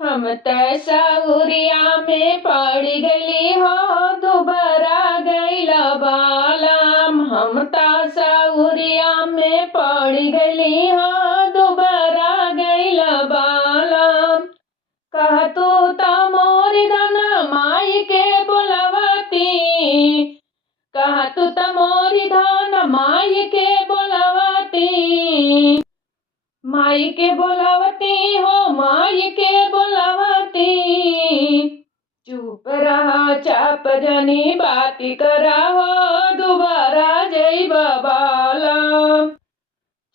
हम तसउरिया में पड़ गली हो, दुबारा गईल बालम। हम तसउरिया में पड़ गली हो, दुबारा गईल बालम। कह तू त मोरी धन माई के बोलवती, कह तू त मोरी धन माई के बोलवती। माई के बोलावती हो, माई के बोलावती। चुप रहा चाप जनी बाती करा हो, दोबारा जई बालम।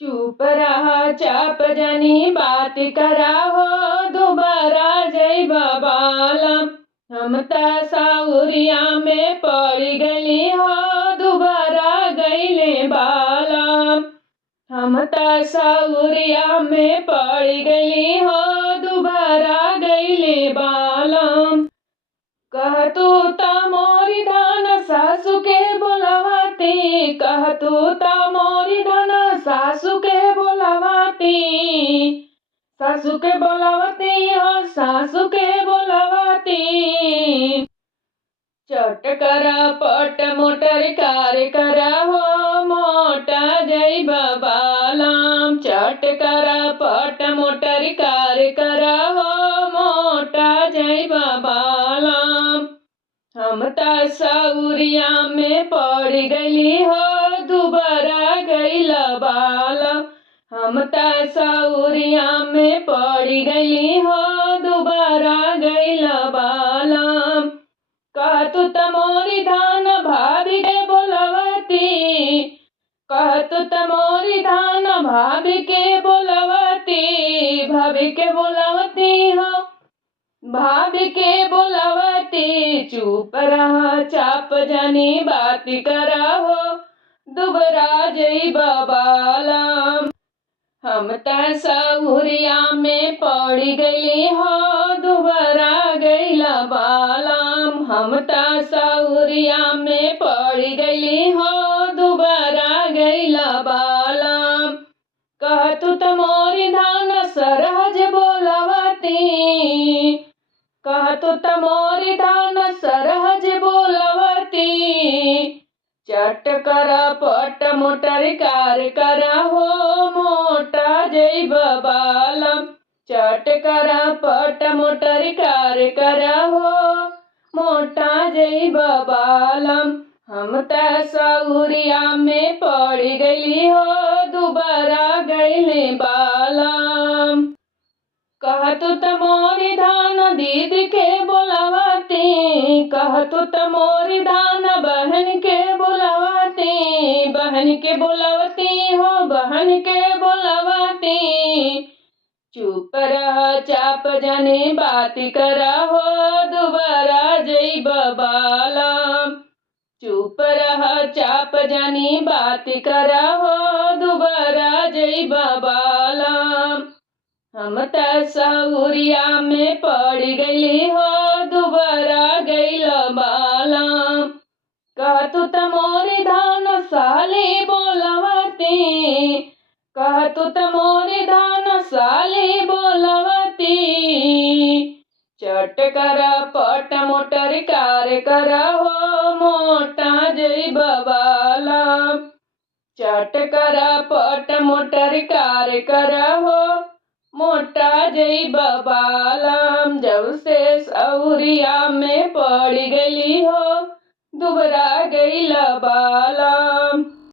चुप रहा चाप जनी बाती करा हो, दोबारा जई बालम। हम तसउरिया में पड़ गली हो, दोबारा गईले बालम। हम तसउरिया में पड़ गली हो, दोबारा गईले बालम। कह तू त मोरी धन सासू के बोलवती, कह तू त मोरी धन सासू के बोलवती। सासू के बोलवती हो, सासू के बोलवती। चट कर पट मोटर कार करा हो, मोटा जई बालम। चट कर पट मोटर कार करा हो, मोटा जई बालम। हम तसउरिया में पड़ गली हो, दोबारा गईल बालम। हम तसउरिया में पड़ गली हो, दोबारा गईल बालम। कह तू त मोरी धन भाभी के बोलवती, कह तू त मोरी धन भाभी के बोलवती। भाभी के बोलवती हो, भाभी के बोलवती। चुप रहा चाप जनी बाती करा हो, दुबरा जई बालम। हम तसउरिया में पड़ गली हो, दोबारा गईल बालम। हम तसउरिया में पड़ गली हो, दोबारा गईल बालम। कह तू त मोरी धन सरहज बोलवती, कह तू त मोरी धन सरहज बोलवती। चट कर पट मोटर कार करा हो, मोटा जई बालम। चट कर पट मोटर कार करा हो, मोटा जई बालम। हम तसउरिया में पड़ गली हो, दोबारा गईले बालम। कह तू त मोरी धन दीदी के बोलवती, कह तू त मोरी धन बहन के बोलवती। बहन के बोलवती हो, बहन के बोलवती। चुप रह चाप जनी बाती करा हो, दोबारा जई बालम। चुप रह चाप जनी बाती करा हो, दोबारा जई बालम। हम तसउरिया में पड़ गली हो, दोबारा गईल बालम। कह तू त मोरी धन साली बोलवती, कह तू त मोरी धन साली बोलवती। चट कर पट मोटर कार करा हो, मोटा जई बालम। चट कर पट मोटर कार करा हो, मोटा जई बालम। जब से सउरिया में पड़ गली हो, दुबरा गईल बालम।